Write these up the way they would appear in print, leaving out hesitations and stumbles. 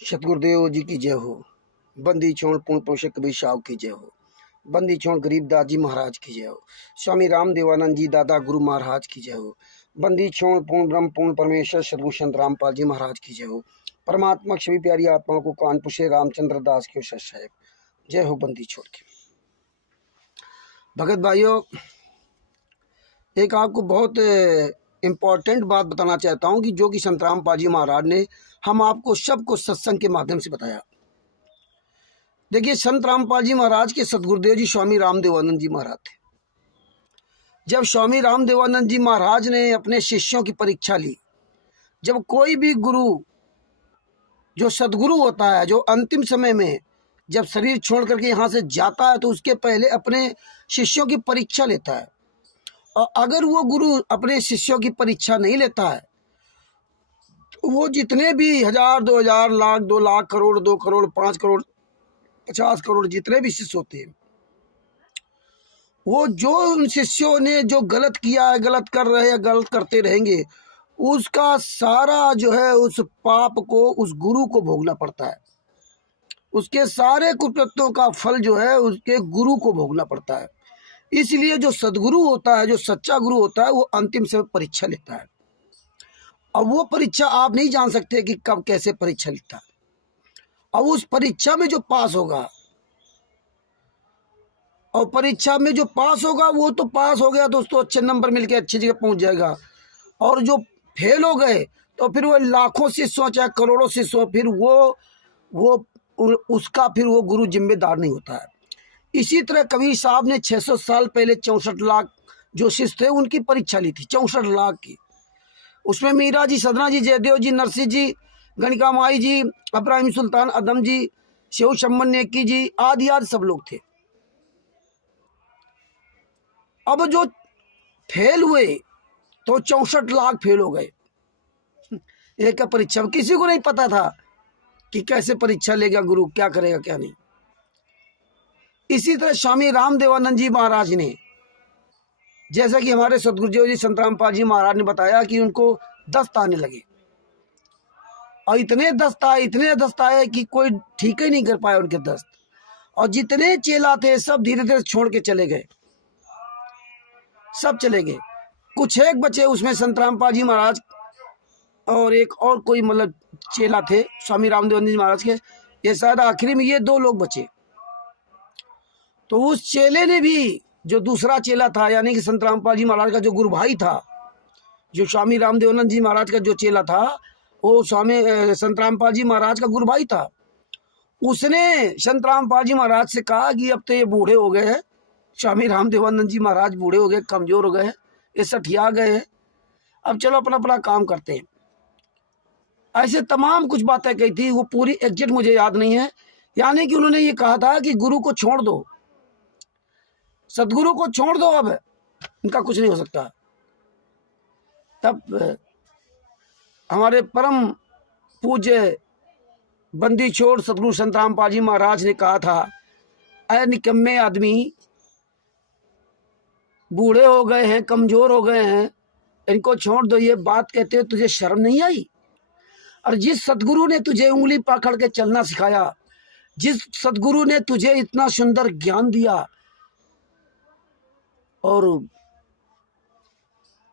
सतगुरुदेव जी की जय हो। बंदी छोड़ पूर्ण पोषक कबीर साहब की जय हो। बंदी छोड़ गरीबदास जी महाराज की जय हो। स्वामी राम देवानंद जी दादा गुरु महाराज की जय हो। बंदी छोड़ पूर्ण ब्रह्म पूर्ण परमेश्वर सदगुरु संत रामपाल जी महाराज की जय हो। परमात्मा सभी प्यारी आत्माओं को कानपुर से रामचंद्र दास के सत साहेब जय हो। बंदी छोड़ के भगत भाइयों, एक आपको बहुत इम्पोर्टेंट बात बताना चाहता हूँ कि जो कि संत रामपाल जी महाराज ने हम आपको सबको सत्संग के माध्यम से बताया। देखिए, संत रामपाल जी महाराज के सतगुरुदेव जी स्वामी राम देवानंद जी महाराज थे। जब स्वामी राम देवानंद जी महाराज ने अपने शिष्यों की परीक्षा ली, जब कोई भी गुरु जो सदगुरु होता है, जो अंतिम समय में जब शरीर छोड़ करके यहाँ से जाता है, तो उसके पहले अपने शिष्यों की परीक्षा लेता है। और अगर वो गुरु अपने शिष्यों की परीक्षा नहीं लेता है, तो वो जितने भी 1000, 2000, लाख, 2 लाख, करोड़, 2 करोड़, 5 करोड़, 50 करोड़ जितने भी शिष्य होते हैं, वो जो उन शिष्यों ने जो गलत किया है, गलत कर रहे हैं, गलत करते रहेंगे, उसका सारा जो है उस पाप को उस गुरु को भोगना पड़ता है। उसके सारे कुकृत्यों का फल जो है उसके गुरु को भोगना पड़ता है। इसलिए जो सदगुरु होता है, जो सच्चा गुरु होता है, वो अंतिम समय परीक्षा लेता है। अब वो परीक्षा आप नहीं जान सकते कि कब कैसे परीक्षा लेता है। अब उस परीक्षा में जो पास होगा, और परीक्षा में जो पास होगा वो तो पास हो गया दोस्तों, अच्छे नंबर मिलके अच्छी जगह पहुंच जाएगा। और जो फेल हो गए तो फिर वो लाखों शिष्यों चाहे करोड़ों शिष्यों, फिर वो उसका फिर वो गुरु जिम्मेदार नहीं होता है। इसी तरह कबीर साहब ने 600 साल पहले 64 लाख जो शिष्य थे उनकी परीक्षा ली थी, 64 लाख की। उसमें मीरा जी, सदना जी, जयदेव जी, नरसिंह जी, गणिका माई जी, अब्राहिम सुल्तान अदम जी, शेव शम्मन नेकी जी आदि आदि सब लोग थे। अब जो फेल हुए तो 64 लाख फेल हो गए एक परीक्षा में। किसी को नहीं पता था कि कैसे परीक्षा लेगा गुरु, क्या करेगा क्या नहीं। इसी तरह स्वामी राम देवानंद जी महाराज ने, जैसा कि हमारे सतगुरुदेव जी संत रामपाल जी महाराज ने बताया कि उनको दस्त आने लगे, और इतने दस्त आए कि कोई ठीक ही नहीं कर पाया उनके दस्त। और जितने चेला थे सब धीरे धीरे छोड़ के चले गए, सब चले गए। कुछ एक बचे, उसमें संत रामपाल जी महाराज और एक और कोई मतलब चेला थे स्वामी राम देवानंद जी महाराज के, ये शायद आखिरी में ये 2 लोग बचे। तो उस चेले ने भी, जो दूसरा चेला था यानी कि संत रामपाल जी महाराज का जो गुरु भाई था, जो स्वामी राम देवानंद जी महाराज का जो चेला था, वो स्वामी संत रामपाल जी महाराज का गुरु भाई था। उसने संत रामपाल जी महाराज से कहा कि अब तो ये बूढ़े हो गए हैं, स्वामी राम देवानंद जी महाराज बूढ़े हो गए, कमजोर हो गए, ये सठिया गए हैं, अब चलो अपना अपना काम करते हैं। ऐसे तमाम कुछ बातें कही थी, वो पूरी एग्जैक्ट मुझे याद नहीं है। यानी कि उन्होंने ये कहा था कि गुरु को छोड़ दो, सदगुरु को छोड़ दो, अब इनका कुछ नहीं हो सकता। तब हमारे परम पूज्य बंदी छोड़ सतगुरु संत रामपाल जी महाराज ने कहा था, अरे निकम्मे आदमी, बूढ़े हो गए हैं, कमजोर हो गए हैं, इनको छोड़ दो। ये बात कहते हुए तुझे शर्म नहीं आई? और जिस सदगुरु ने तुझे उंगली पकड़ के चलना सिखाया, जिस सदगुरु ने तुझे इतना सुंदर ज्ञान दिया, और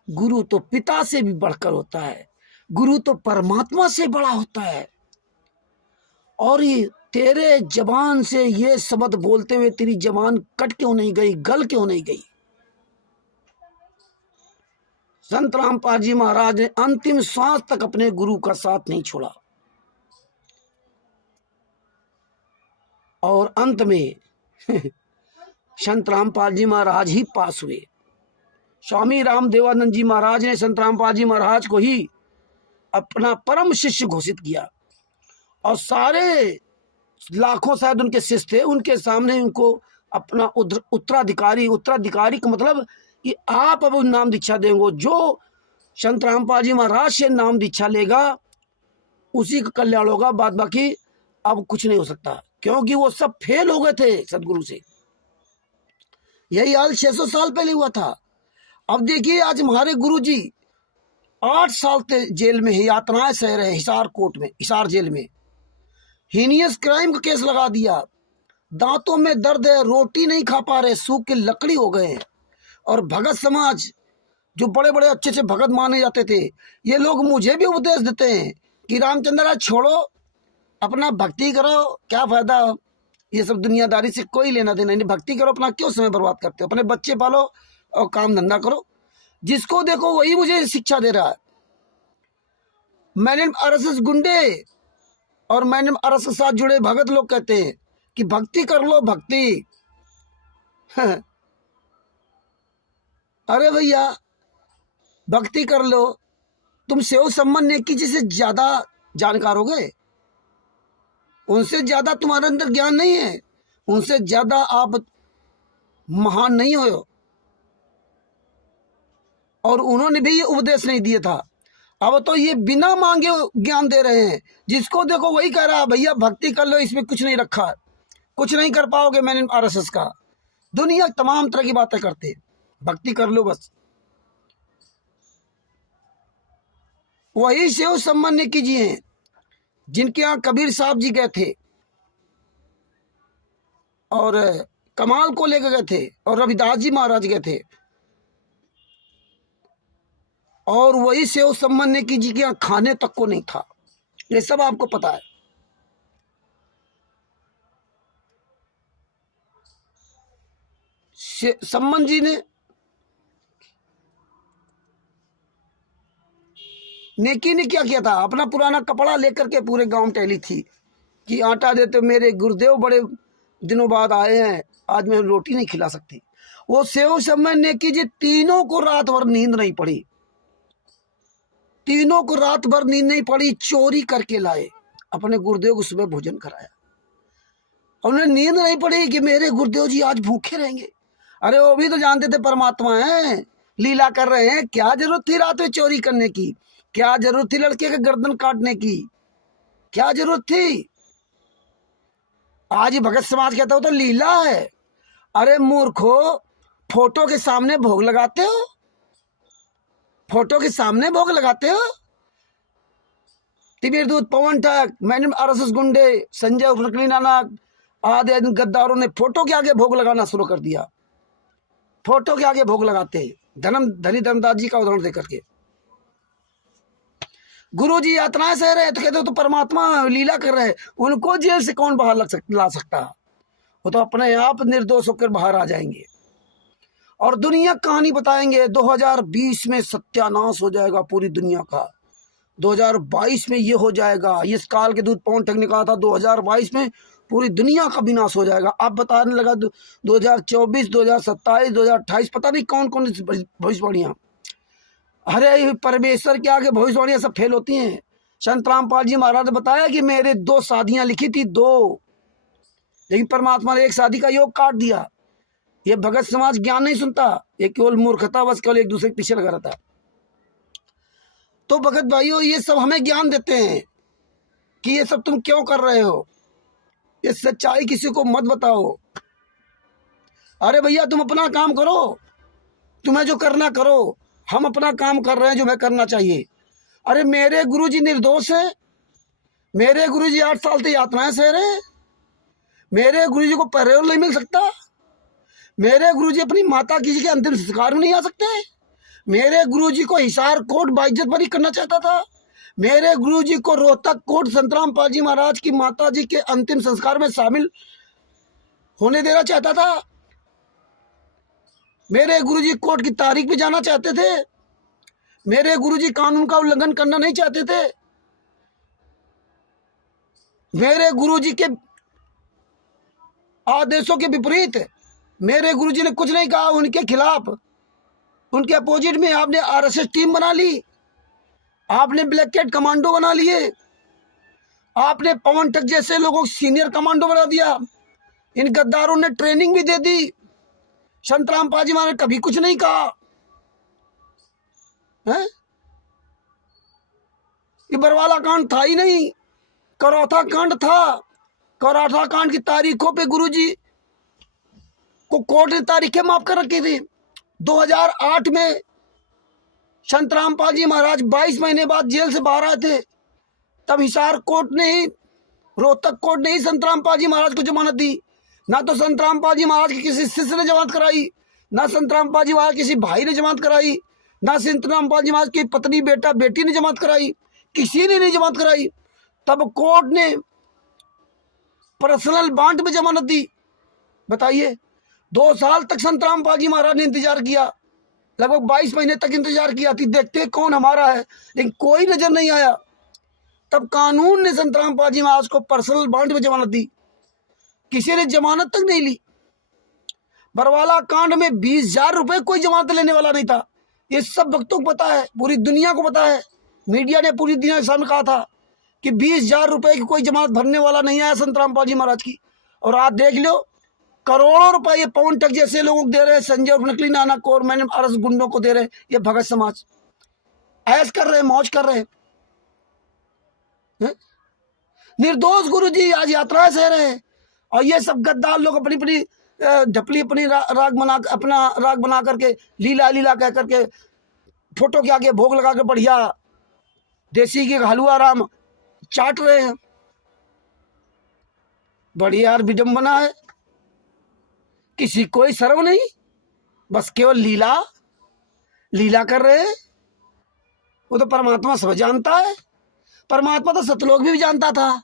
गुरु तो पिता से भी बढ़कर होता है, गुरु तो परमात्मा से बड़ा होता है। और ये तेरे जबान से ये शब्द बोलते हुए तेरी जबान कट क्यों नहीं गई, गल क्यों नहीं गई? संत रामपाल जी महाराज ने अंतिम सांस तक अपने गुरु का साथ नहीं छोड़ा, और अंत में संत रामपाल जी महाराज ही पास हुए। स्वामी राम देवानंद जी महाराज ने संत रामपाल जी महाराज को ही अपना परम शिष्य घोषित किया, और सारे लाखों शायद उनके शिष्य थे, उनके सामने उनको अपना उत्तराधिकारी का मतलब कि आप अब नाम दीक्षा देंगे, जो संत रामपाल जी महाराज से नाम दीक्षा लेगा उसी का कल्याण होगा, बाद बाकी अब कुछ नहीं हो सकता, क्योंकि वो सब फेल हो गए थे सदगुरु से। यही हाल 600 साल पहले हुआ था। अब देखिए, आज हमारे गुरु जी 8 साल जेल में ही यातनाएं सह रहे हैं, हिसार कोर्ट में, हिसार जेल में। हीनियस क्राइम का केस लगा दिया। दांतों में दर्द है, रोटी नहीं खा पा रहे, सूख के लकड़ी हो गए हैं। और भगत समाज जो बड़े बड़े अच्छे अच्छे भगत माने जाते थे, ये लोग मुझे भी उपदेश देते हैं कि रामचंद्र आज छोड़ो, अपना भक्ति करो, क्या फायदा, ये सब दुनियादारी से कोई लेना देना नहीं, भक्ति करो, अपना क्यों समय बर्बाद करते हो, अपने बच्चे पालो और काम धंधा करो। जिसको देखो वही मुझे शिक्षा दे रहा है। मैंने आरएसएस गुंडे और मैंने आरएसएस के साथ जुड़े भगत लोग कहते हैं कि भक्ति कर लो, भक्ति। अरे भैया भक्ति कर लो, तुम सेव सम्मान नेकी जी से ज्यादा जानकार हो गए, उनसे ज्यादा तुम्हारे अंदर ज्ञान नहीं है, उनसे ज्यादा आप महान नहीं हो, और उन्होंने भी ये उपदेश नहीं दिया था। अब तो ये बिना मांगे ज्ञान दे रहे हैं, जिसको देखो वही कह रहा है भैया भक्ति कर लो, इसमें कुछ नहीं रखा, कुछ नहीं कर पाओगे। मैंने आरएसएस का, दुनिया तमाम तरह की बातें करते, भक्ति कर लो बस। वही सेव सम्मान नेकी जी हैं जिनके यहाँ कबीर साहब जी गए थे और कमाल को लेकर गए थे, और रविदास जी महाराज गए थे, और वही सेव सम्मान नेकी जी के यहाँ खाने तक को नहीं था। ये सब आपको पता है। सम्मान जी ने नेकी ने क्या किया था, अपना पुराना कपड़ा लेकर के पूरे गांव टहली थी कि आटा देते, मेरे गुरुदेव बड़े दिनों बाद आए हैं, आज मैं रोटी नहीं खिला सकती। वो सेव सम्मान नेकी जी तीनों को रात भर नींद नहीं पड़ी, तीनों को रात भर नींद नहीं पड़ी, चोरी करके लाए, अपने गुरुदेव को सुबह भोजन कराया। उन्हें नींद नहीं पड़ी कि मेरे गुरुदेव जी आज भूखे रहेंगे। अरे वो भी तो जानते थे परमात्मा हैं, लीला कर रहे हैं, क्या जरूरत थी रात में चोरी करने की, क्या जरूरत थी लड़के का गर्दन काटने की, क्या जरूरत थी। आज भगत समाज कहता हो तो लीला है। अरे मूर्खो, फोटो के सामने भोग लगाते हो, फोटो के सामने भोग लगाते हो। तिबीर दूत, पवन ठग, मैंने आरएसएस गुंडे, संजय उर्फी नानक आदि गद्दारों ने फोटो के आगे भोग लगाना शुरू कर दिया, फोटो के आगे भोग लगाते हैं। धनी धर्मदास जी का उदाहरण देकर के, गुरु जी यातनाएं सह रहे तो कहते हो तो परमात्मा लीला कर रहे हैं, उनको जेल से कौन बाहर ला सकता, वो तो अपने आप निर्दोष होकर बाहर आ जाएंगे और दुनिया कहानी बताएंगे। 2020 में सत्यानाश हो जाएगा पूरी दुनिया का, 2022 में ये हो जाएगा। इस काल के दूत पवन ठग ने कहा था 2022 में पूरी दुनिया का विनाश हो जाएगा। अब बताने लगा 2024, 2027, 2028, पता नहीं कौन कौन भविष्यवाणियां। अरे परमेश्वर के आगे भविष्यवाणियां सब फेल होती हैं। संत रामपाल जी महाराज ने बताया कि मेरे 2 शादियां लिखी थी, 2, लेकिन परमात्मा ने एक शादी का योग काट दिया। ये भगत समाज ज्ञान नहीं सुनता, ये केवल मूर्खता, बस केवल एक दूसरे के पीछे लगा रहता है। तो भगत भाइयों, ये सब हमें ज्ञान देते हैं कि ये सब तुम क्यों कर रहे हो, ये सच्चाई किसी को मत बताओ। अरे भैया तुम अपना काम करो, तुम्हें जो करना करो, हम अपना काम कर रहे हैं जो हमें करना चाहिए। अरे मेरे गुरुजी निर्दोष हैं, मेरे गुरुजी 8 साल से यातनाएं सह रहे हैं, मेरे गुरुजी को पैरोल नहीं मिल सकता, मेरे गुरुजी अपनी माता किसी के अंतिम संस्कार में नहीं आ सकते, मेरे गुरुजी को हिसार कोट बाइज्जत बरी करना चाहता था, मेरे गुरुजी को रोहतक कोट संत रामपाल जी महाराज की माता जी के अंतिम संस्कार में शामिल होने देना चाहता था, मेरे गुरुजी कोर्ट की तारीख पे जाना चाहते थे, मेरे गुरुजी कानून का उल्लंघन करना नहीं चाहते थे, मेरे गुरुजी के आदेशों के विपरीत मेरे गुरुजी ने कुछ नहीं कहा उनके खिलाफ, उनके अपोजिट में आपने आरएसएस टीम बना ली, आपने ब्लैक कैट कमांडो बना लिए, आपने पवन ठग जैसे लोगों को सीनियर कमांडो बना दिया, इन गद्दारों ने ट्रेनिंग भी दे दी। संत रामपाल जी महाराज ने कभी कुछ नहीं कहा है? ये बरवाला कांड था ही नहीं, करौथा कांड था। करौथा कांड की तारीखों पे गुरुजी को कोर्ट ने तारीखें माफ कर रखी थी। 2008 में संत रामपाल जी महाराज 22 महीने बाद जेल से बाहर आए थे, तब हिसार कोर्ट ने ही रोहतक कोर्ट ने ही संतराम पाजी महाराज को जमानत दी। ना तो संतराम पाजी महाराज के किसी शिष्य ने जमानत कराई, ना संतराम पाजी महाराज किसी भाई ने जमानत कराई, ना संतराम पाजी महाराज की पत्नी बेटा बेटी ने जमानत कराई, किसी ने नहीं जमानत कराई। तब कोर्ट ने पर्सनल बॉन्ड में जमानत दी। बताइए, 2 साल तक संतराम पाजी महाराज ने इंतजार किया, लगभग 22 महीने तक इंतजार किया कि देखते कौन हमारा है, लेकिन कोई नजर नहीं आया। तब कानून ने संतराम पाजी महाराज को पर्सनल बॉन्ड में जमानत दी, किसी ने जमानत तक नहीं ली। बरवाला कांड में 20,000 रुपए कोई जमानत लेने वाला नहीं था। ये सब भक्तों को पता है, पूरी दुनिया को पता है। मीडिया ने पूरी दुनिया के सामने कहा था कि 20,000 रुपए की कोई जमानत भरने वाला नहीं आया संतराम पाजी महाराज की। और आज देख लो, करोड़ों रुपए ये पवन ठग जैसे लोगों को दे रहे हैं, संजय और नकली नाना को और मैंने अरस गुंडों को दे रहे हैं। ये भगत समाज ऐश कर रहे हैं, मौज कर रहे हैं। निर्दोष गुरुजी आज यात्राएं सह रहे हैं, और ये सब गद्दार लोग अपनी अपनी ढपली अपनी राग बना अपना राग बना करके लीला लीला कह करके फोटो के आगे भोग लगा के बढ़िया देसी के हलवा राम चाट रहे हैं। बढ़िया यार विडम्बना है, किसी कोई शर्म नहीं, बस केवल लीला लीला कर रहे हैं। वो तो परमात्मा सब जानता है, परमात्मा तो सतलोक भी जानता था,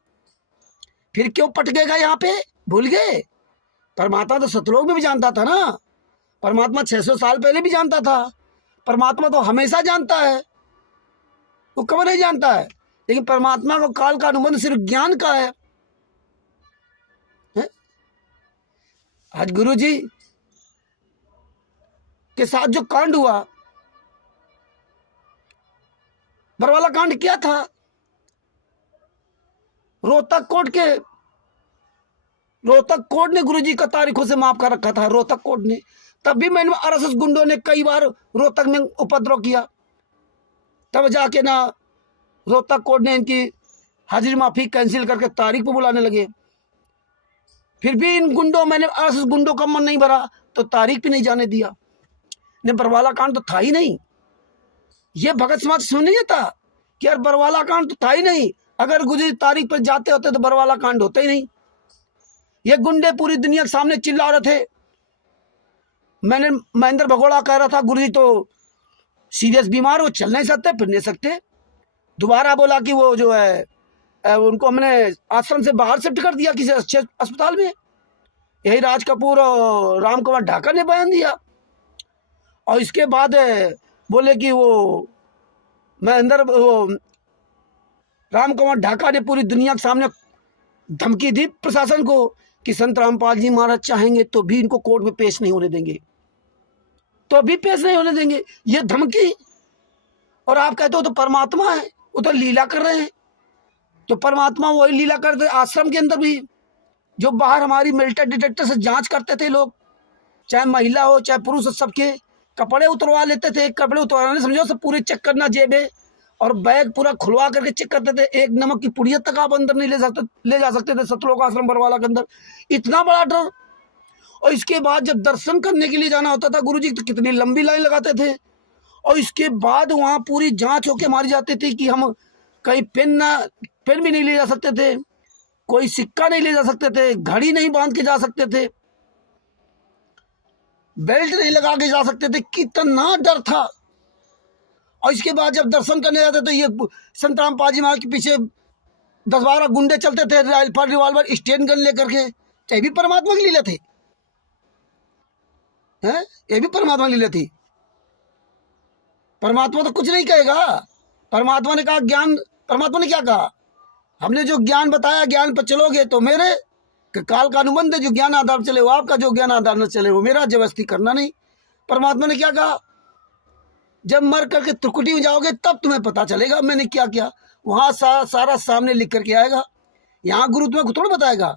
फिर क्यों पट गएगा यहाँ पे, भूल गए? परमात्मा तो सतलोक में भी जानता था ना, परमात्मा 600 साल पहले भी जानता था। परमात्मा तो हमेशा जानता है, वो कब नहीं जानता है। लेकिन परमात्मा को काल का अनुबंध सिर्फ ज्ञान का है। आज गुरु जी के साथ जो कांड हुआ, बरवाला कांड क्या था? रोहतक कोर्ट ने गुरुजी का तारीखों से माफ कर रखा था, रोहतक कोर्ट ने। तब भी मैंने आरएसएस गुंडों ने कई बार रोहतक में उपद्रव किया, तब जाके ना रोहतक कोर्ट ने इनकी हाजिरी माफी कैंसिल करके तारीख पर बुलाने लगे। फिर भी इन गुंडों, मैंने आरएसएस गुंडों का मन नहीं भरा तो तारीख भी नहीं जाने दिया। ने बरवाला कांड तो था ही नहीं। ये भगत समाज सुन नहीं था कि यार बरवाला कांड तो था ही नहीं, अगर गुजरी तारीख पर जाते होते तो बरवाला कांड होता ही नहीं। ये गुंडे पूरी दुनिया के सामने चिल्ला रहे थे। मैंने महेंद्र भगोड़ा कह रहा था गुरुजी तो सीरियस बीमार, वो चल नहीं सकते फिर नहीं सकते। दोबारा बोला कि वो जो है उनको हमने आश्रम से बाहर शिफ्ट कर दिया किसी अच्छे अस्पताल में। यही राज कपूर और राम कुमार ढाका ने बयान दिया। और इसके बाद बोले कि वो राम कुमार ढाका ने पूरी दुनिया के सामने धमकी दी प्रशासन को कि संत रामपाल जी महाराज चाहेंगे तो भी इनको कोर्ट में पेश नहीं होने देंगे, तो भी पेश नहीं होने देंगे। ये धमकी। और आप कहते हो तो परमात्मा है, वो तो लीला कर रहे हैं। तो परमात्मा वही लीला करते। आश्रम के अंदर भी जो बाहर हमारी मेल्टर डिटेक्टर से जांच करते थे लोग, चाहे महिला हो चाहे पुरुष हो, सबके कपड़े उतरवा लेते थे। कपड़े उतरवाने समझो सब पूरे चेक करना, जेबे और बैग पूरा खुलवा करके चेक करते थे। एक नमक की पुड़िया तक आप अंदर नहीं ले जा सकते थे सतलोक आश्रम बरवाला के अंदर। इतना बड़ा डर। और इसके बाद जब दर्शन करने के लिए जाना होता था गुरुजी तो कितनी लंबी लाइन लगाते थे। और इसके बाद वहाँ पूरी जांच होके मारी जाती थी कि हम कहीं पेन भी नहीं ले जा सकते थे, कोई सिक्का नहीं ले जा सकते थे, घड़ी नहीं बांध के जा सकते थे, बेल्ट नहीं लगा के जा सकते थे। कितना डर था। और इसके बाद जब दर्शन करने जाते तो ये संत रामपाल जी महाराज के पीछे 10-12 गुंडे चलते थे रिवाल्वर स्टेन गन लेकर के। चाहे भी परमात्मा की लीला थी, हैं? ये भी परमात्मा की लीला थी। परमात्मा तो कुछ नहीं कहेगा। परमात्मा ने कहा ज्ञान, परमात्मा ने क्या कहा? हमने जो ज्ञान बताया ज्ञान पर चलोगे तो मेरे काल का अनुबंध है, जो ज्ञान आधार पर चले वो आपका, जो ज्ञान आधार न चले वो मेरा। जबरदस्ती करना नहीं। परमात्मा ने क्या कहा? जब मर करके त्रिकुटी में जाओगे तब तुम्हें पता चलेगा मैंने क्या किया। वहां सारा सामने लिख करके आएगा। यहाँ गुरु तुम्हें थोड़ा बताएगा।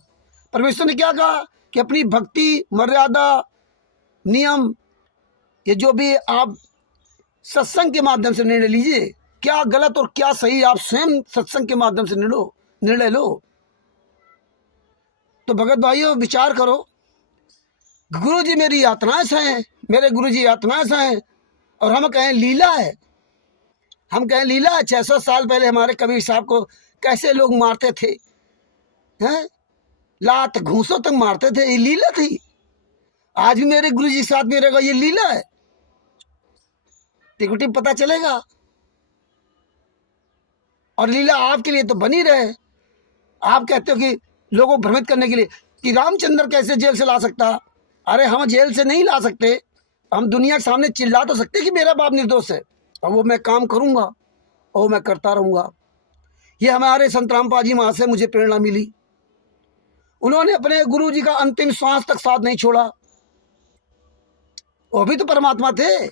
परमेश्वर ने क्या कहा कि अपनी भक्ति, मर्यादा, नियम, ये जो भी आप सत्संग के माध्यम से निर्णय लीजिए, क्या गलत और क्या सही आप स्वयं सत्संग के माध्यम से निर्णय लो। तो भगत भाइयों विचार करो। गुरु जी मेरी यातनाएं हैं, मेरे गुरु जी यातनाएं हैं, और हम कहें लीला है। हम कहें लीला है। 600 साल पहले हमारे कबीर साहब को कैसे लोग मारते थे, हैं, लात घूंसों तक मारते थे, ये लीला थी। आज भी मेरे गुरु जी के साथ में रहेगा, ये लीला है। टिकटी पता चलेगा। और लीला आपके लिए तो बनी रहे। आप कहते हो कि लोगों को भ्रमित करने के लिए कि रामचंद्र कैसे जेल से ला सकता। अरे हम जेल से नहीं ला सकते, हम दुनिया के सामने चिल्ला तो सकते कि मेरा बाप निर्दोष है, और वो मैं काम करूंगा और मैं करता रहूंगा। ये हमारे संत रामपाल जी महाराज से मुझे प्रेरणा मिली। उन्होंने अपने गुरु जी का अंतिम श्वास तक साथ नहीं छोड़ा। वो भी तो परमात्मा थे।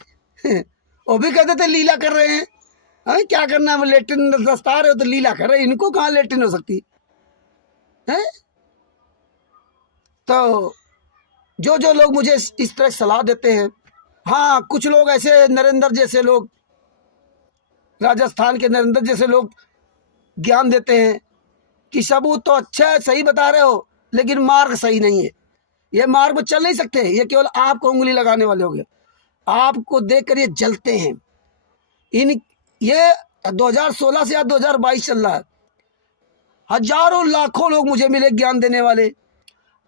वो भी कहते थे लीला कर रहे हैं। हाँ, क्या करना है, वो लेटिन दस्ता रहे हो तो लीला कर रहे हैं, इनको कहाँ लेटिन हो सकती है। तो जो जो लोग मुझे इस तरह सलाह देते हैं, हाँ कुछ लोग ऐसे नरेंद्र जैसे लोग, राजस्थान के नरेंद्र जैसे लोग ज्ञान देते हैं कि सबूत तो अच्छा है, सही बता रहे हो, लेकिन मार्ग सही नहीं है, ये मार्ग पर चल नहीं सकते, ये केवल आपको उंगली लगाने वाले हो गए। आपको देखकर ये जलते हैं। इन ये 2016 से या 2022 चल रहा है। हजारों लाखों लोग मुझे मिले ज्ञान देने वाले,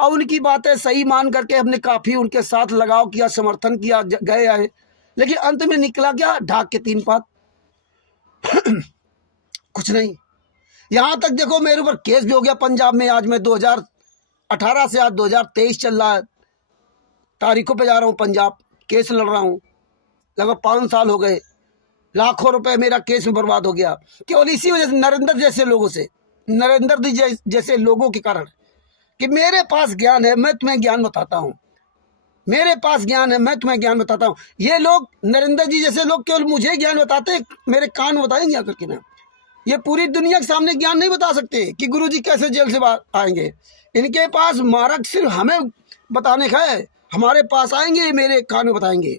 और उनकी बातें सही मान करके हमने काफ़ी उनके साथ लगाव किया, समर्थन किया, गए आए, लेकिन अंत में निकला क्या, ढाक के 3 पात। कुछ नहीं। यहाँ तक देखो मेरे ऊपर केस भी हो गया पंजाब में। आज मैं 2018 से आज 2023 चल रहा है, तारीखों पे जा रहा हूँ पंजाब, केस लड़ रहा हूँ। लगभग 5 साल हो गए। लाखों रुपए मेरा केस में बर्बाद हो गया, केवल इसी वजह से, नरेंद्र जैसे लोगों से, नरेंद्र जी जैसे लोगों के कारण, कि मेरे पास ज्ञान है, मैं तुम्हें ज्ञान बताता हूँ, मेरे पास ज्ञान है, मैं तुम्हें ज्ञान बताता हूँ। ये लोग, नरेंद्र जी जैसे लोग केवल मुझे ज्ञान बताते, मेरे कान बताएंगे आकर के ना। ये पूरी दुनिया के सामने ज्ञान नहीं बता सकते कि गुरुजी कैसे जेल से बाहर आएंगे। इनके पास मार्ग सिर्फ हमें बताने का है, हमारे पास आएंगे, मेरे कान में बताएंगे।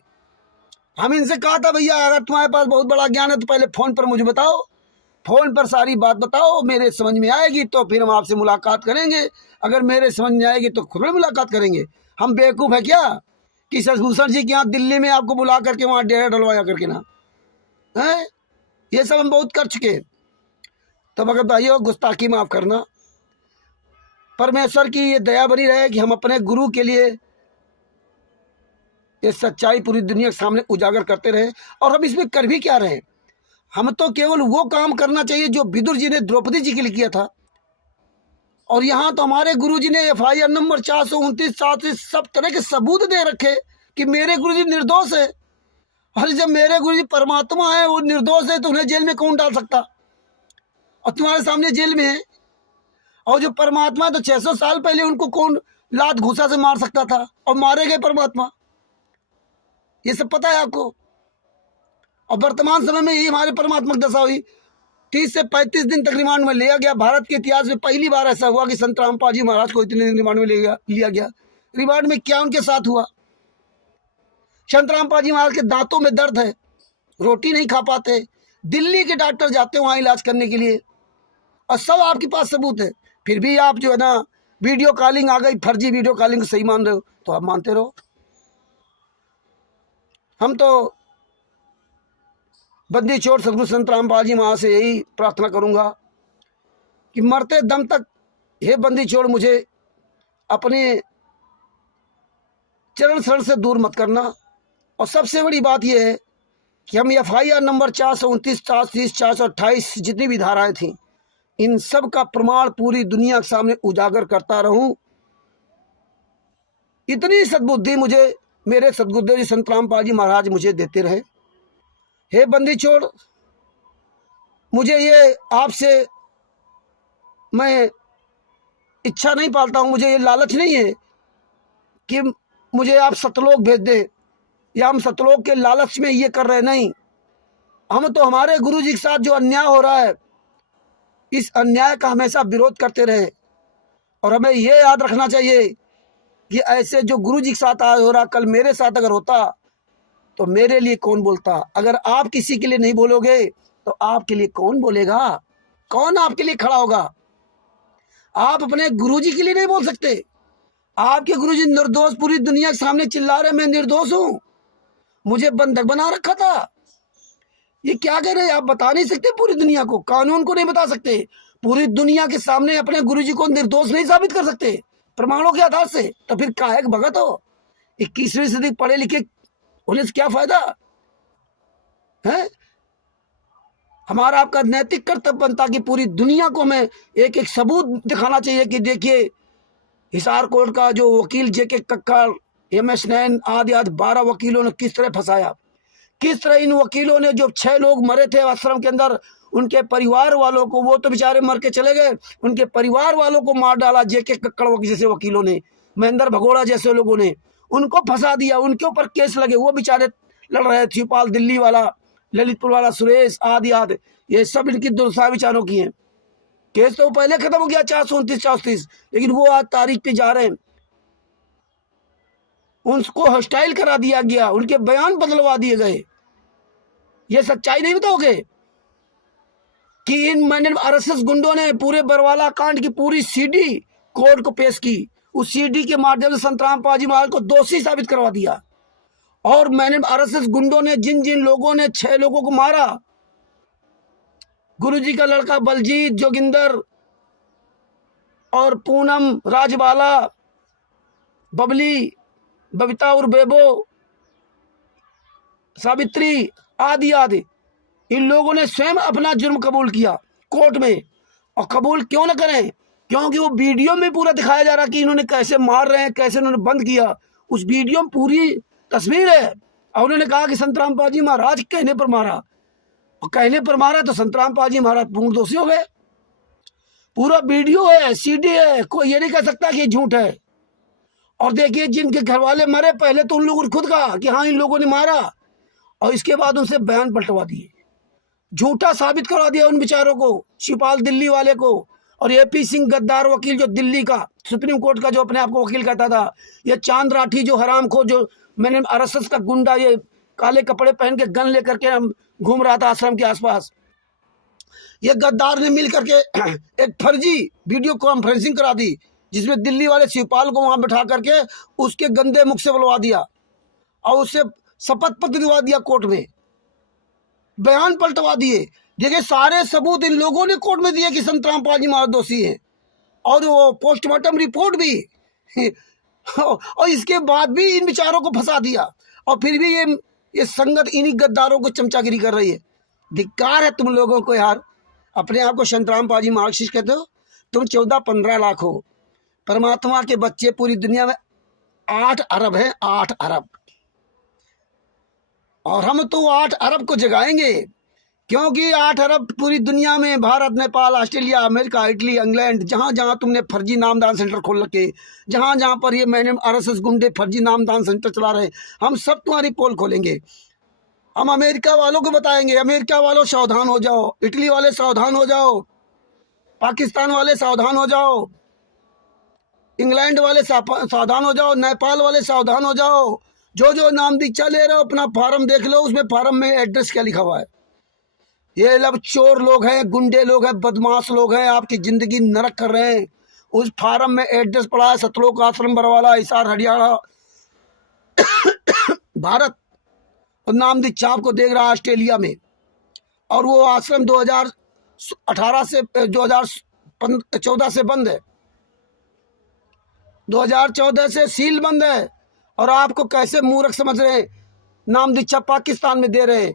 हम इनसे कहा था, भैया अगर तुम्हारे पास बहुत बड़ा ज्ञान है तो पहले फ़ोन पर मुझे बताओ, फ़ोन पर सारी बात बताओ, मेरे समझ में आएगी तो फिर हम आपसे मुलाकात करेंगे, अगर मेरे समझ में आएगी तो खुद में मुलाकात करेंगे। हम बेवकूफ़ है क्या कि शशिभूषण जी के यहाँ दिल्ली में आपको बुला करके वहाँ डेरा डलवाया करके ना है। ये सब हम बहुत कर चुके। तो मगर भाइयों, गुस्ताखी माफ़ करना। परमेश्वर की ये दया बनी रहे कि हम अपने गुरु के लिए ये सच्चाई पूरी दुनिया के सामने उजागर करते रहे। और हम इसमें कर भी क्या रहे, हम तो केवल वो काम करना चाहिए जो विदुर जी ने द्रौपदी जी के लिए किया था। और यहाँ तो हमारे गुरु जी ने FIR नंबर 429 सब तरह के सबूत दे रखे कि मेरे गुरु जी निर्दोष है। अरे जब मेरे गुरु जी परमात्मा है, वो निर्दोष है, तो उन्हें जेल में कौन डाल सकता। और तुम्हारे सामने जेल में है। और जो परमात्मा, तो 600 साल पहले उनको कौन लात घूसा से मार सकता था, और मारे गए परमात्मा। ये सब पता है आपको। और वर्तमान समय में यही हमारे परमात्मा की दशा हुई। 30 से 35 दिन तक रिमांड में लिया गया। भारत के इतिहास में पहली बार ऐसा हुआ कि संत रामपाल जी महाराज को इतने दिन रिमांड में लिया गया। रिमांड में क्या उनके साथ हुआ। संत रामपाल जी महाराज के दांतों में दर्द है, रोटी नहीं खा पाते, दिल्ली के डॉक्टर जाते हैं वहाँ इलाज करने के लिए, और सब आपके पास सबूत है। फिर भी आप जो है ना, वीडियो कॉलिंग आ गई, फर्जी वीडियो कॉलिंग सही मान रहे हो तो आप मानते रहो। हम तो बंदी छोड़ सदगुरु संत रामपाल जी महाराज से यही प्रार्थना करूंगा कि मरते दम तक, हे बंदी छोड़, मुझे अपने चरण शरण से दूर मत करना। और सबसे बड़ी बात यह है कि हम FIR नंबर 429, 430, 428 जितनी भी धाराएं थी, इन सब का प्रमाण पूरी दुनिया के सामने उजागर करता रहूं। इतनी सद्बुद्धि मुझे मेरे सदगुरुदेव जी संत रामपाल जी महाराज मुझे देते रहे। हे बंदी छोड़, मुझे ये आपसे मैं इच्छा नहीं पालता हूँ, मुझे ये लालच नहीं है कि मुझे आप सतलोक भेज दे, या हम सतलोक के लालच में ये कर रहे नहीं। हम तो हमारे गुरु जी के साथ जो अन्याय हो रहा है, इस अन्याय का हमेशा विरोध करते रहे। और हमें ये याद रखना चाहिए कि ऐसे जो गुरु जी के साथ आज हो रहा, कल मेरे साथ अगर होता तो मेरे लिए कौन बोलता। अगर आप किसी के लिए नहीं बोलोगे तो आपके लिए कौन बोलेगा, कौन आपके लिए खड़ा होगा। आप अपने गुरुजी के लिए नहीं बोल सकते। आपके गुरुजी निर्दोष पूरी दुनिया के सामने चिल्ला रहे मैं निर्दोष हूं, मुझे बंधक बना रखा था। ये क्या कह रहे हैं, आप बता नहीं सकते पूरी दुनिया को, कानून को नहीं बता सकते, पूरी दुनिया के सामने अपने गुरुजी को निर्दोष नहीं साबित कर सकते प्रमाणों के आधार से, तो फिर काहे के भगत हो? 21वीं सदी पढ़े लिखे होने से क्या फायदा है? हमारा आपका नैतिक कर्तव्य बनता कि पूरी दुनिया को हमें एक एक सबूत दिखाना चाहिए कि देखिए हिसार कोर्ट का जो वकील जेके कक्कड़, MS नैन आदि 12 वकीलों ने किस तरह फंसाया, किस तरह इन वकीलों ने जो 6 लोग मरे थे आश्रम के अंदर, उनके परिवार वालों को, वो तो बेचारे मर के चले गए, उनके परिवार वालों को मार डाला जेके कक्कड़ जैसे वकीलों ने, महेंद्र भगोड़ा जैसे लोगों ने, उनको फंसा दिया, उनके ऊपर केस लगे, वो बेचारे लड़ रहे। शिवपाल दिल्ली वाला, ललितपुर वाला सुरेश आदि आदि, ये सब इनकी दुर्दशा विचारों की हैं। केस तो पहले खत्म हो गया 429-430, लेकिन वो आज तारीख पे जा रहे हैं। उनको हॉस्टाइल करा दिया गया, उनके बयान बदलवा दिए गए। ये सच्चाई नहीं बताओगे कि इन मैंने RSS गुंडों ने पूरे बरवाला कांड की पूरी CD कोर्ट को पेश की, उस CD के माध्यम से संतराम पाजी महाराज को दोषी साबित करवा दिया। और मैंने RSS गुंडों ने जिन जिन लोगों ने 6 लोगों को मारा, गुरुजी का लड़का बलजीत, जोगिंदर और पूनम, राजबाला, बबली, बबीता और बेबो, सावित्री आदि आदि, इन लोगों ने स्वयं अपना जुर्म कबूल किया कोर्ट में। और कबूल क्यों न करें? क्योंकि वो वीडियो में पूरा दिखाया जा रहा कि इन्होंने कैसे मार रहे हैं, कैसे इन्होंने बंद किया, उस वीडियो में पूरी तस्वीर है। और उन्होंने कहा कि संतराम पाजी महाराज कहने पर मारा, और कहने पर मारा तो संतराम पाजी महाराज पूर्ण दोषी हो गए। पूरा वीडियो है, CD है, कोई ये नहीं कह सकता कि झूठ है। और देखिए जिनके घर वाले मरे, पहले तो उन लोगों ने खुद कहा कि हाँ इन लोगों ने मारा, और इसके बाद उनसे बयान पलटवा दिए, झूठा साबित करवा दिया उन बेचारों को, शिवपाल दिल्ली वाले को, और AP सिंह गद्दार वकील जो दिल्ली का सुप्रीम कोर्ट का जो अपने आप को वकील कहता था, ये चांद राठी जो हराम को, जो मैंने RSS का गुंडा, ये काले कपड़े पहन के गन लेकर के हम घूम रहा था आश्रम के आसपास, ये गद्दार ने मिल करके एक फर्जी वीडियो कॉन्फ्रेंसिंग करा दी, जिसमें दिल्ली वाले शिवपाल को वहां बैठा करके उसके गंदे मुख से बुलवा दिया और उससे शपथ पत्र दिलवा दिया कोर्ट में, बयान पलटवा दिए। देखिए सारे सबूत इन लोगों ने कोर्ट में दिए कि संतराम पाजी महाराज दोषी है, और वो पोस्टमार्टम रिपोर्ट भी और इसके बाद भी इन विचारों को फंसा दिया, और फिर भी ये संगत इन्हीं गद्दारों को चमचागिरी कर रही है। धिक्कार है तुम लोगों को यार, अपने आप को संतराम पाजी महाराज कहते हो, तुम 14-15 लाख हो, परमात्मा के बच्चे पूरी दुनिया में 8 अरब हैं, 8 अरब, और हम तो 8 अरब को जगाएंगे, क्योंकि 8 अरब पूरी दुनिया में, Bharat, Nepal, Australia, America, Italy, England, जहाँ जहाँ तुमने फर्जी नामदान सेंटर खोल रखे, जहाँ जहाँ पर ये मैंने RSS गुंडे फर्जी नामदान सेंटर चला रहे, हम सब तुम्हारी पोल खोलेंगे। हम अमेरिका वालों को बताएंगे, अमेरिका वालों सावधान हो जाओ, इटली वाले सावधान हो जाओ, पाकिस्तान वाले सावधान हो जाओ, इंग्लैंड वाले सावधान हो जाओ, नेपाल वाले सावधान हो जाओ। जो जो नाम दीक्षा ले रहे हो अपना फार्म देख लो, उसमें फार्म में एड्रेस क्या लिखा हुआ है। ये सब चोर लोग हैं, गुंडे लोग हैं, बदमाश लोग हैं, आपकी जिंदगी नरक कर रहे हैं। उस फार्म में एड्रेस पड़ा है सतलोक आश्रम बरवाला, हिसार, हरियाणा, भारत, और नाम दीक्षा आपको देख रहा है ऑस्ट्रेलिया में। और वो आश्रम 2018 से 2014 से बंद है, 2014 से सील बंद है। और आपको कैसे मूर्ख समझ रहे हैं, नाम दीक्षा पाकिस्तान में दे रहे हैं,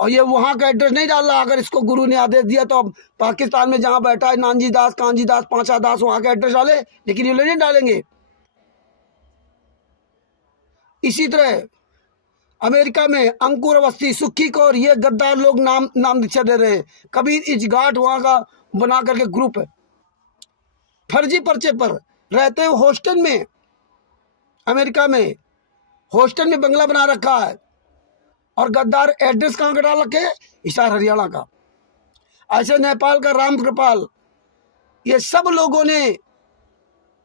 और ये वहाँ का एड्रेस नहीं डाल रहा। अगर इसको गुरु ने आदेश दिया तो अब पाकिस्तान में जहाँ बैठा है नानजी दास, कांजी दास, पांचा दास, वहाँ का एड्रेस डाले, लेकिन ये नहीं डालेंगे। इसी तरह अमेरिका में अंकुर अवस्थी, सुक्खी कौर, ये गद्दार लोग नाम दीक्षा दे रहे हैं। कबीर इजगाट वहाँ का बना करके ग्रुप है, फर्जी पर्चे पर रहते हैं हॉस्टल में, अमेरिका में हॉस्टल में बंगला बना रखा है, और गद्दार एड्रेस कहाँ का डाल रखे, हिसार हरियाणा का। ऐसे नेपाल का राम कृपाल, ये सब लोगों ने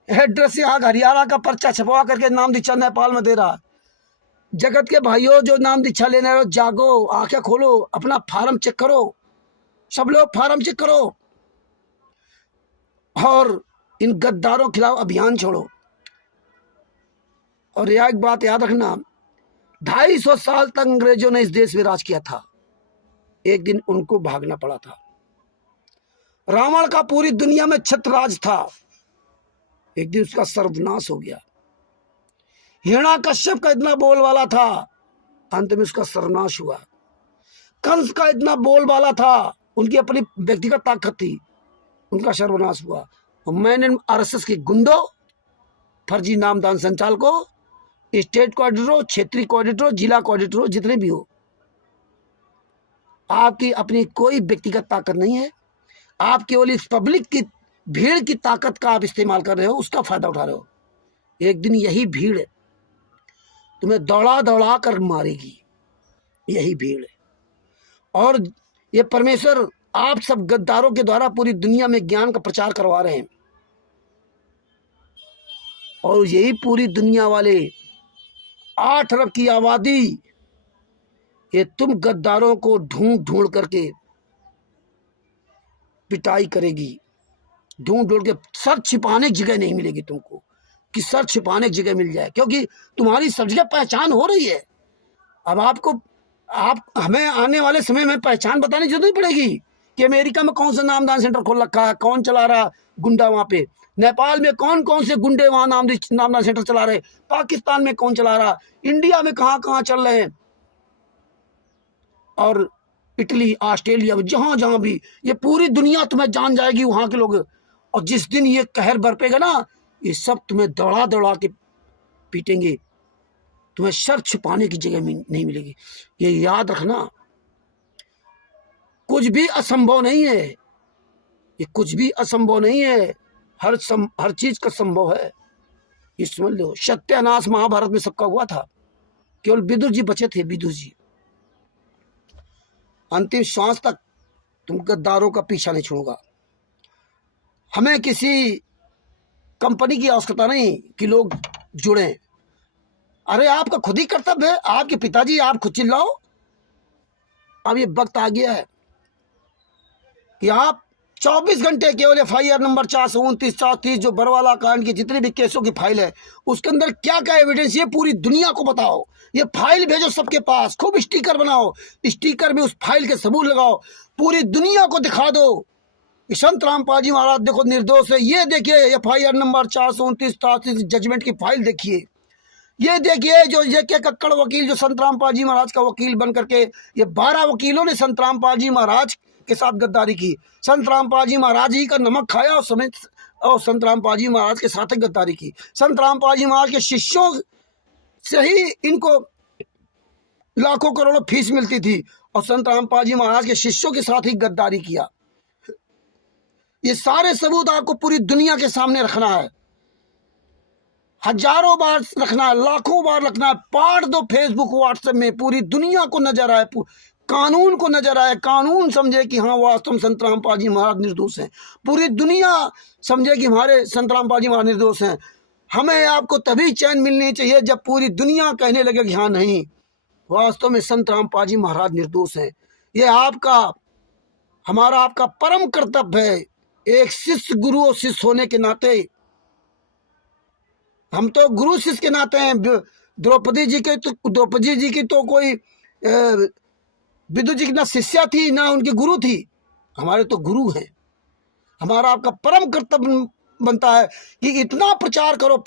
एड्रेस यहाँ हरियाणा का पर्चा छपवा करके नाम दीक्षा नेपाल में दे रहा है। जगत के भाइयों जो नाम दीक्षा लेने रहे हो, जागो, आंखें खोलो, अपना फार्म चेक करो, सब लोग फार्म चेक करो, और इन गद्दारों के खिलाफ अभियान छोड़ो। और यह एक बात याद रखना, 250 साल तक अंग्रेजों ने इस देश में राज किया था, एक दिन उनको भागना पड़ा था। रावण का पूरी दुनिया में छत्रराज था, एक दिन उसका सर्वनाश हो गया। हिरण्याकश्यप का इतना बोलबाला था, अंत में उसका सर्वनाश हुआ। कंस का इतना बोलबाला था, उनकी अपनी व्यक्तिगत ताकत थी, उनका सर्वनाश हुआ। और मैंने आरएसएस के गुंडों, फर्जी नामदान संचालकों, स्टेट कोऑर्डिनेटरों, क्षेत्रीय कोऑर्डिनेटरों, जिला कोऑर्डिनेटरों, जितने भी हो, आपकी अपनी कोई व्यक्तिगत ताकत नहीं है। आप केवल इस पब्लिक की भीड़ की ताकत का आप इस्तेमाल कर रहे हो, उसका फायदा उठा रहे हो। एक दिन यही भीड़ तुम्हें दौड़ा दौड़ा कर मारेगी, यही भीड़ है। और ये परमेश्वर आप सब गद्दारों के द्वारा पूरी दुनिया में ज्ञान का प्रचार करवा रहे हैं, और यही पूरी दुनिया वाले 8 अरब की आबादी ये तुम गद्दारों को ढूंढ ढूंढ करके पिटाई करेगी। ढूंढ ढूंढ के सर छिपाने की जगह नहीं मिलेगी तुमको, कि सर छिपाने की जगह मिल जाए, क्योंकि तुम्हारी सब जगह पहचान हो रही है। अब हमें आने वाले समय में पहचान बताने की जरूरत नहीं पड़ेगी कि अमेरिका में कौन सा नामदान सेंटर खोल रखा है, कौन चला रहा गुंडा वहां पे, नेपाल में कौन कौन से गुंडे वहां नामदान सेंटर चला रहे, पाकिस्तान में कौन चला रहा, इंडिया में कहाँ कहाँ चल रहे हैं, और इटली, ऑस्ट्रेलिया में, जहां जहां भी, ये पूरी दुनिया तुम्हें जान जाएगी वहां के लोग। और जिस दिन ये कहर बरपेगा ना, ये सब तुम्हें दौड़ा दौड़ा के पीटेंगे, तुम्हें सर छुपाने की जगह नहीं मिलेगी। ये याद रखना, कुछ भी असंभव नहीं है, ये कुछ भी असंभव नहीं है, हर चीज का संभव है, ये समझ लो। सत्यानाश महाभारत में सबका हुआ था, केवल विदुर जी बचे थे, विदुर जी। अंतिम श्वास तक तुम गद्दारों का पीछा नहीं छोड़ूंगा। हमें किसी कंपनी की आवश्यकता नहीं कि लोग जुड़े। अरे आपका खुद ही कर्तव्य है, आपके पिताजी, आप खुद चिल्लाओ। अब ये वक्त आ गया है कि आप 24 घंटे केवल FIR नंबर 429, 430, जो बरवाला कांड की जितने भी केसों की फाइल है, उसके अंदर क्या क्या एविडेंस, ये पूरी दुनिया को बताओ। ये फाइल भेजो सबके पास, खूब स्टिकर बनाओ, स्टिकर में उस फाइल के सबूत लगाओ, पूरी दुनिया को दिखा दो कि संत रामपाल जी महाराज देखो निर्दोष है। ये देखिए FIR नंबर 429, 430 जजमेंट की फाइल देखिए। ये देखिए जो ये के कक्कड़ वकील, जो संत रामपाल जी महाराज का वकील बन करके, ये 12 वकीलों ने संत रामपाल जी महाराज के साथ गद्दारी की। संत रामपाल जी महाराज जी का नमक खाया और संत रामपाल जी महाराज के साथ गद्दारी की। संत रामपाल जी महाराज के शिष्यों से ही इनको लाखों करोड़ों फीस मिलती थी, और संत रामपाल जी महाराज के शिष्यों के साथ ही गद्दारी किया। ये सारे सबूत आपको पूरी दुनिया के सामने रखना है, हजारों बार रखना है, लाखों बार रखना है। पाठ दो फेसबुक व्हाट्सएप में, पूरी दुनिया को नजर आए, कानून को नजर आए, कानून समझे कि हाँ वास्तव में संत रामपाल जी महाराज निर्दोष हैं, पूरी दुनिया समझे कि हमारे संत रामपाल जी महाराज निर्दोष हैं। हमें आपको तभी चैन मिलनी चाहिए जब पूरी दुनिया कहने लगे कि हाँ नहीं, वास्तव में संत रामपाल जी महाराज निर्दोष हैं। ये हमारा आपका परम कर्तव्य है, एक शिष्य गुरु और शिष्य होने के नाते। हम तो गुरु शिष्य के नाते हैं। द्रौपदी जी की तो कोई विदुर जी की ना शिष्या थी ना उनकी गुरु थी, हमारे तो गुरु हैं। हमारा आपका परम कर्तव्य बनता है कि इतना प्रचार करो,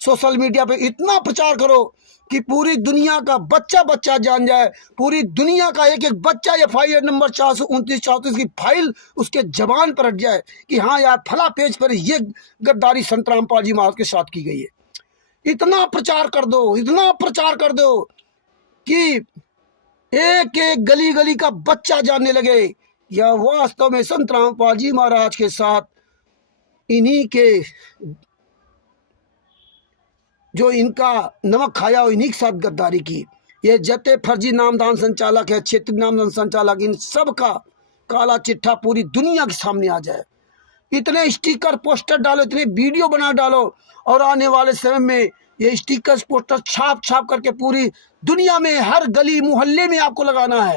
सोशल मीडिया पे इतना प्रचार करो कि पूरी दुनिया का बच्चा बच्चा जान जाए, पूरी दुनिया का एक एक बच्चा FIR नंबर 429, 430 की फाइल उसके जबान पर हट जाए कि हाँ यार फला पेज पर ये गद्दारी संत रामपाल जी महाराज के साथ की गई है। इतना प्रचार कर दो, इतना प्रचार कर दो कि एक एक गली गली का बच्चा जानने लगे या वास्तव में संत रामपाल जी महाराज के साथ इन्हीं के जो इनका नमक खाया और इन्हीं के साथ गद्दारी की। ये जते फर्जी नामदान संचालक है, क्षेत्रीय नामदान संचालक, इन सब का काला चिट्ठा पूरी दुनिया के सामने आ जाए। इतने स्टिकर पोस्टर डालो, इतने वीडियो बना डालो, और आने वाले समय में ये स्टिकर पोस्टर छाप छाप करके पूरी दुनिया में हर गली मोहल्ले में आपको लगाना है।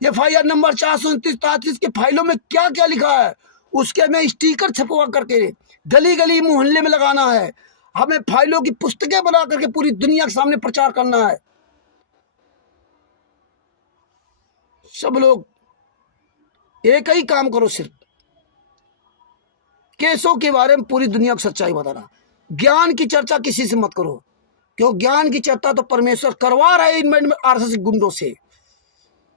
ये FIR नंबर 429 के फाइलों में क्या क्या लिखा है उसके में स्टिकर छपवा करके गली गली मोहल्ले में लगाना है। हमें फाइलों की पुस्तकें बना करके पूरी दुनिया के सामने प्रचार करना है। सब लोग एक ही काम करो, सिर्फ केसों के बारे में पूरी दुनिया को सच्चाई बताना। ज्ञान की चर्चा किसी से मत करो, क्यों ज्ञान की चर्चा तो परमेश्वर करवा रहे हैं इन आरएसएस गुंडों से।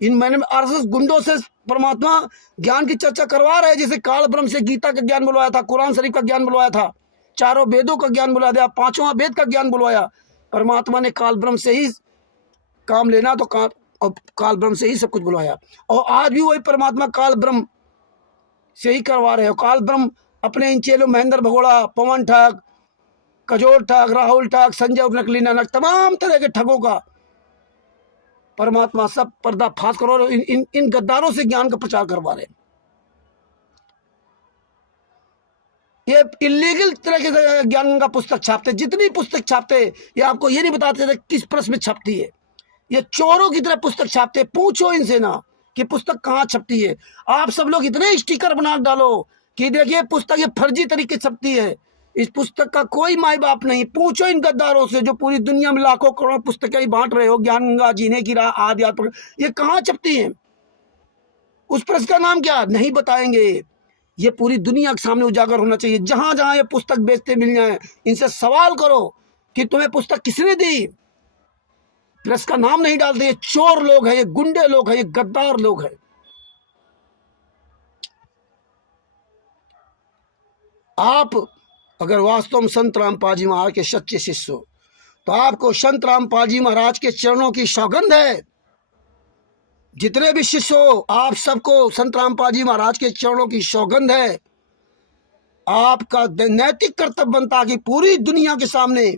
इन आरएसएस गुंडों से परमात्मा ज्ञान की चर्चा करवा रहे हैं। जैसे काल ब्रह्म से गीता का ज्ञान बुलवाया था, कुरान शरीफ का ज्ञान बुलवाया था, चारों वेदों का ज्ञान बुलवा दिया, पांचवा वेद का ज्ञान बुलवाया। परमात्मा ने काल ब्रह्म से ही काम लेना तो काल ब्रह्म से ही सब कुछ बुलवाया। और आज भी वही परमात्मा काल ब्रह्म से ही करवा रहे हो। काल ब्रह्म अपने इन चेलों महेंद्र भगोड़ा, पवन ठग, कजोर ठग, राहुल ठग, संजय नकली नानक, तमाम तरह के ठगों का परमात्मा सब पर्दाफाश करो। इन गद्दारों से ज्ञान का प्रचार करवा रहे। ये इलीगल तरह के ज्ञान का पुस्तक छापते, जितनी पुस्तक छापते ये आपको ये नहीं बताते थे किस प्रेस में छपती है। ये चोरों की तरह पुस्तक छापते। पूछो इनसे ना कि पुस्तक कहाँ छपती है। आप सब लोग इतने स्टिकर बना डालो कि देखिए पुस्तक ये फर्जी तरीके से छपती है। इस पुस्तक का कोई माई बाप नहीं। पूछो इन गद्दारों से जो पूरी दुनिया में लाखों करोड़ पुस्तकें बांट रहे हो, ज्ञान गंगा, जीने की राह, आदि आदि, ये कहाँ छपती है? उस प्रेस का नाम क्या? नहीं बताएंगे। ये पूरी दुनिया के सामने उजागर होना चाहिए। जहां जहां ये पुस्तक बेचते मिल जाए, इनसे सवाल करो कि तुम्हें पुस्तक किसने दी। प्रेस का नाम नहीं डालते। ये चोर लोग हैं, ये गुंडे लोग हैं, ये गद्दार लोग हैं। आप अगर वास्तव में संत रामपाल जी महाराज के सच्चे शिष्य हो तो आपको संत रामपाल जी महाराज के चरणों की सौगंध है। जितने भी शिष्य हो आप सबको संत रामपाल जी महाराज के चरणों की सौगंध है। आपका नैतिक कर्तव्य बनता कि पूरी दुनिया के सामने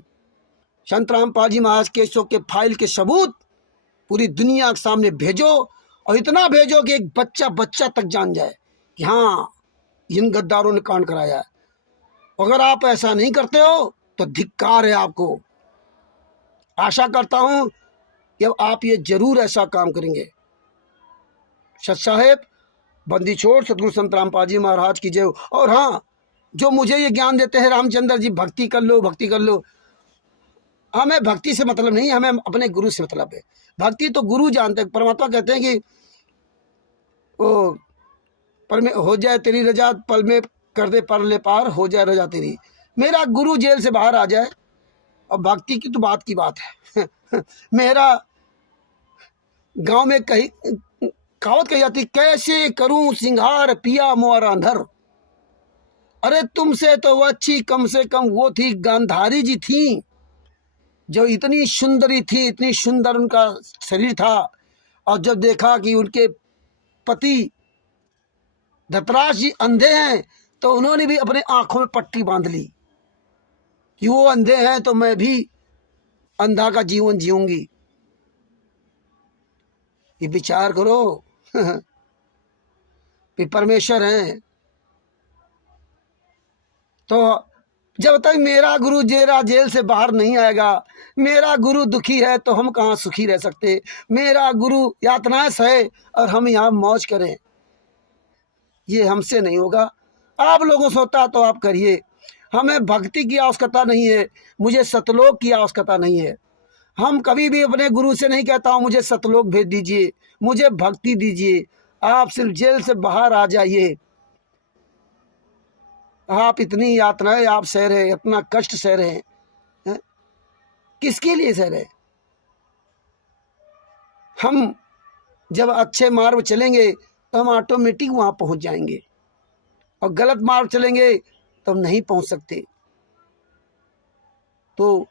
संत रामपाल जी महाराज केसों के फाइल के सबूत पूरी दुनिया के सामने भेजो। और इतना भेजो कि एक बच्चा बच्चा तक जान जाए कि हाँ इन गद्दारों ने कांड कराया है। अगर आप ऐसा नहीं करते हो तो धिक्कार है आपको। आशा करता हूं कि आप ये जरूर ऐसा काम करेंगे। सच साहेब बंदी छोड़ सतगुरु संत रामपाल जी महाराज की जय। और हाँ, जो मुझे ये ज्ञान देते हैं रामचंद्र जी भक्ति कर लो, भक्ति कर लो, हमें भक्ति से मतलब नहीं, हमें अपने गुरु से मतलब है। भक्ति तो गुरु जानते हैं। परमात्मा कहते हैं कि वो पर में हो जाए तेरी रजा, पल में कर दे पर ले पार, हो जाए रजा तेरी। मेरा गुरु जेल से बाहर आ जाए। और भक्ति की तो बात की बात है। मेरा गांव में कही कहावत कही जाती, कैसे करूं सिंगार पिया मोर अंधर। अरे तुमसे तो वो अच्छी कम से कम वो थी गांधारी जी थी, जो इतनी सुंदरी थी, इतनी सुंदर उनका शरीर था। और जब देखा कि उनके पति धतराज जी अंधे हैं तो उन्होंने भी अपने आंखों में पट्टी बांध ली कि वो अंधे हैं तो मैं भी अंधा का जीवन जीऊंगी। ये विचार करो। कि परमेश्वर हैं। तो जब तक मेरा गुरु जेल से बाहर नहीं आएगा, मेरा गुरु दुखी है तो हम कहाँ सुखी रह सकते। मेरा गुरु यातनाएं सहे और हम यहाँ मौज करें, ये हमसे नहीं होगा। आप लोगों से होता तो आप करिए। हमें भक्ति की आवश्यकता नहीं है, मुझे सतलोक की आवश्यकता नहीं है। हम कभी भी अपने गुरु से नहीं कहता हूँ मुझे सतलोक भेज दीजिए, मुझे भक्ति दीजिए। आप सिर्फ जेल से बाहर आ जाइए। आप इतनी यातनाएं आप सह रहे, इतना कष्ट सह रहे हैं, किसके लिए सह रहे? हम जब अच्छे मार्ग चलेंगे तो हम ऑटोमेटिक वहां पहुंच जाएंगे, और गलत मार्ग चलेंगे तो हम नहीं पहुंच सकते। तो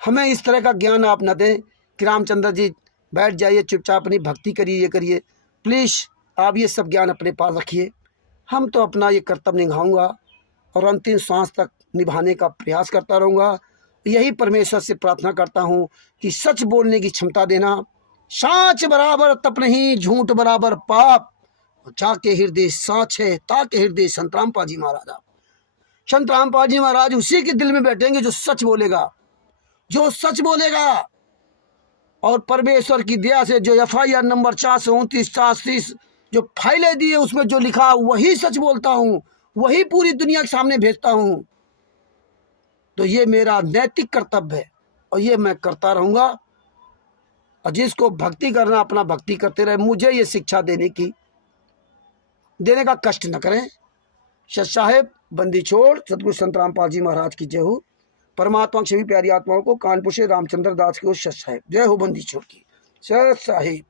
हमें इस तरह का ज्ञान आप न दें कि रामचंद्र जी बैठ जाइए चुपचाप अपनी भक्ति करिए, ये करिए। प्लीज़ आप ये सब ज्ञान अपने पास रखिए। हम तो अपना ये कर्तव्य निभाऊंगा और अंतिम सांस तक निभाने का प्रयास करता रहूँगा। यही परमेश्वर से प्रार्थना करता हूँ कि सच बोलने की क्षमता देना। साँच बराबर तप नहीं, झूठ बराबर पाप, जाके हृदय साँच है ताके हृदय। संत रामपाल जी महाराज, संत रामपाल जी महाराज उसी के दिल में बैठेंगे जो सच बोलेगा, जो सच बोलेगा। और परमेश्वर की दया से जो FIR नंबर 429 430 जो फाइलें दी है उसमें जो लिखा वही सच बोलता हूँ, वही पूरी दुनिया के सामने भेजता हूँ। तो ये मेरा नैतिक कर्तव्य है और ये मैं करता रहूँगा। और जिसको भक्ति करना अपना भक्ति करते रहे। मुझे ये शिक्षा देने का कष्ट न करें। सत साहेब, बंदी छोड़, सतगुरु संत रामपाल जी महाराज की जय हो। परमात्मा की सभी प्यारी आत्माओं को कानपुर से रामचंद्र दास की ओर सत साहेब, जय हो बंदी छोड़ की, सत साहेब।